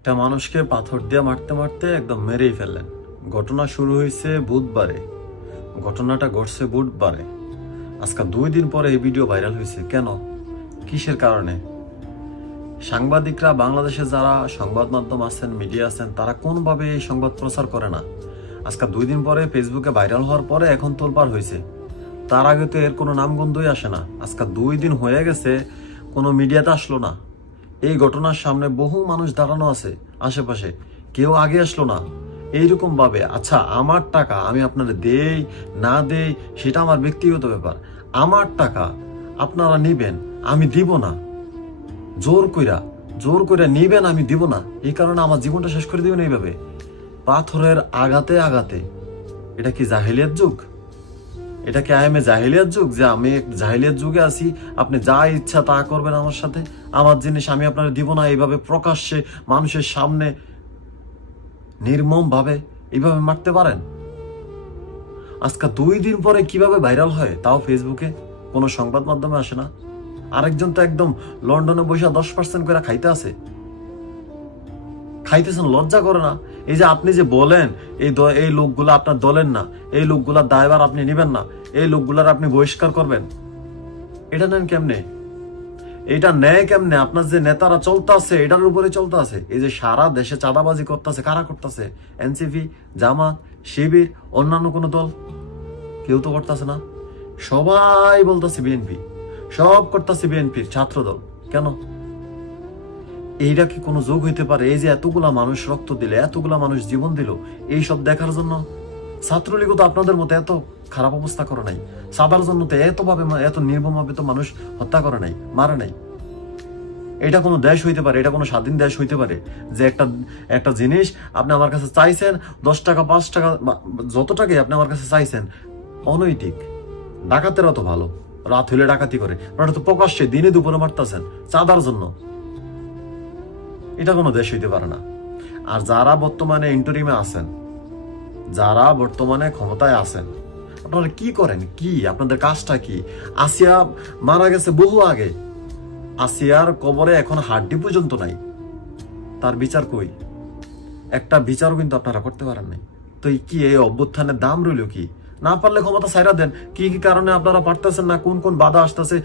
একটা মানুষকে পাথর দিয়ে মারতে মারতে একদম মেরেই ফেললেন। ঘটনা শুরু হয়েছে বুধবারে, ঘটনাটা ঘটছে বুধবারে। আজকে 2 দিন পরে এই ভিডিও ভাইরাল হয়েছে। কেন, কিসের কারণে? সাংবাদিকরা, বাংলাদেশে যারা সংবাদ মাধ্যম আছেন, মিডিয়া আছেন, তারা কোনোভাবে এই সংবাদ প্রচার করে না। আজকে 2 দিন পরে ফেসবুকে ভাইরাল হওয়ার পরে এখন তোলপাড় হয়েছে। তার আগে তো এর কোনো নামগন্ধই আসে না। আজকে 2 দিন হয়ে গেছে, কোনো মিডিয়াতে আসলো না। এই ঘটনার সামনে বহু মানুষ দাঁড়ানো আছে আশেপাশে, কেউ আগে আসলো না। এইরকম ভাবে, আচ্ছা আমার টাকা আমি আপনাদের দেই না দেই সেটা আমার ব্যক্তিগত ব্যাপার। আমার টাকা আপনারা নিবেন, আমি দিব না। জোর কইরা নিবেন, আমি দিব না। এই কারণে আমার জীবনটা শেষ করে দিবেন এইভাবে পাথরের আঘাতে আঘাতে। এটা কি জাহেলিয়াত যুগ? এটা কি আইএমএ জাহেলিয়াত যুগ, যে আমি জাহেলিয়াত যুগে আছি, আপনি যা ইচ্ছা তা করবেন আমার সাথে, আমার জিনিস আমি আপনারা দিব না? এইভাবে প্রকাশ্যে মানুষের সামনে নির্মম ভাবে এইভাবে মারতে পারেন? আজকে 2 দিন পরে কিভাবে ভাইরাল হয়, তাও ফেসবুকে, কোনো সংবাদ মাধ্যমে আসে না। আরেকজন তো একদম লন্ডনে বসে 10% করে খাইতেছেন, লজ্জা করে না? এই যে আপনি যে বলেন এই লোকগুলা আপনার দলের না, এই লোকগুলার দায়ভার আপনি নিবেন না, এই লোকগুলার আপনি বহিষ্কার করবেন, এটা নেন কেমনে? এটা নেয় কেমনে? আপনার যে নেতারা চলতেছে এটার উপরে চলতেছে। এই যে সারা দেশে চাঁদাবাজি করতেছে, কারা করতেছে? এনসিপি, জামাত, শিবির, অন্যান্য কোন দল? কেউ তো করতেছে না। সবাই বলতেছে বিএনপি, সব করতেছে বিএনপির ছাত্র দল। কেন? এইটা কি কোনো যোগ হইতে পারে? এই যে এতগুলা মানুষ রক্ত দিলে, এতগুলা মানুষ জীবন দিল এই সব দেখার জন্য? ছাত্রলীগও তো আপনাদের মতো এত খারাপ অবস্থা করে নাই। সাদার জন্য তো এত নির্মম ভাবে তো মানুষ হত্যা করে নাই, মারে নাই। এটা কোনো দেশ হইতে পারে? এটা কোনো স্বাধীন দেশ হইতে পারে যে একটা জিনিস আপনি আমার কাছে চাইছেন, 10 টাকা 5 টাকা যত টাকাই আপনি আমার কাছে চাইছেন, অনৈতিক। ডাকাতেরা তো ভালো, রাত হইলে ডাকাতি করে, ওটা তো প্রকাশ্যে দিনে দুপুরে মারতেছেন চাঁদার জন্য। এটা কোনো দেশ হইতে পারে না। আর যারা বর্তমানে ইন্টারিমে আছেন, যারা বর্তমানে ক্ষমতায় আছেন, আপনারা কি করেন? কি আপনাদের কাজটা কি? আসিয়া মারা গেছে বহু আগে, আসিয়ার কবরে এখন হাড্ডি পর্যন্ত নাই। তার বিচার কই? একটা বিচারও কিন্তু আপনারা করতে পারেন নাই। তো এই অভ্যুত্থানের দাম রইল কি? না পারলে ক্ষমতা ছাইরা দেন। কি কি কারণে আপনারা পারতেছেন না, কোন কোন বাধা আসতেছে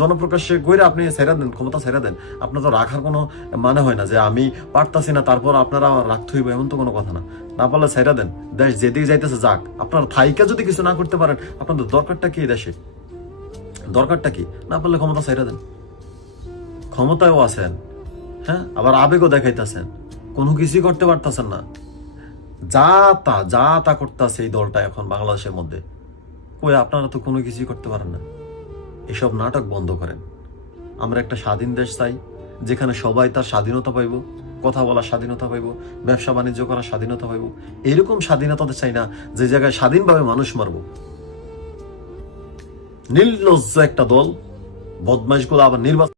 জনপ্রকাশ্যে কইরা আপনি ছাইরা দেন, ক্ষমতা ছাইরা দেন। আপনার তো রাখার কোনো মানে হয় না যে আমি পারতাছি না তারপর আপনারা রাখতে হইব, এমন তো কোনো কথা না। না পারলে ছাইরা দেন, দেশ যেদিকে যাইতেছে যাক। আপনারা থাইকা যদি কিছু না করতে পারেন, আপনাদের দরকারটা কি? দেশে দরকারটা কি? না পারলে ক্ষমতা ছাইরা দেন। ক্ষমতায়ও আছেন, হ্যাঁ, আবার আবেগও দেখাইতেছেন, কোনো কিছুই করতে পারতেছেন না। যা তা করতেছে এই দলটা এখন বাংলাদেশের মধ্যে। কই আপনারা তো কোনো কিছুই করতে পারেন না। এসব নাটক বন্ধ করেন। আমরা একটা স্বাধীন দেশ চাই, যেখানে সবাই তার স্বাধীনতা পাইব, কথা বলার স্বাধীনতা পাইব, ব্যবসা বাণিজ্য করার স্বাধীনতা পাইব। এরকম স্বাধীনতা চাই না যে জায়গায় স্বাধীনভাবে মানুষ মারব। নির্লজ্জ একটা দল, বদমাইশ গুলো আবার নির্বাচন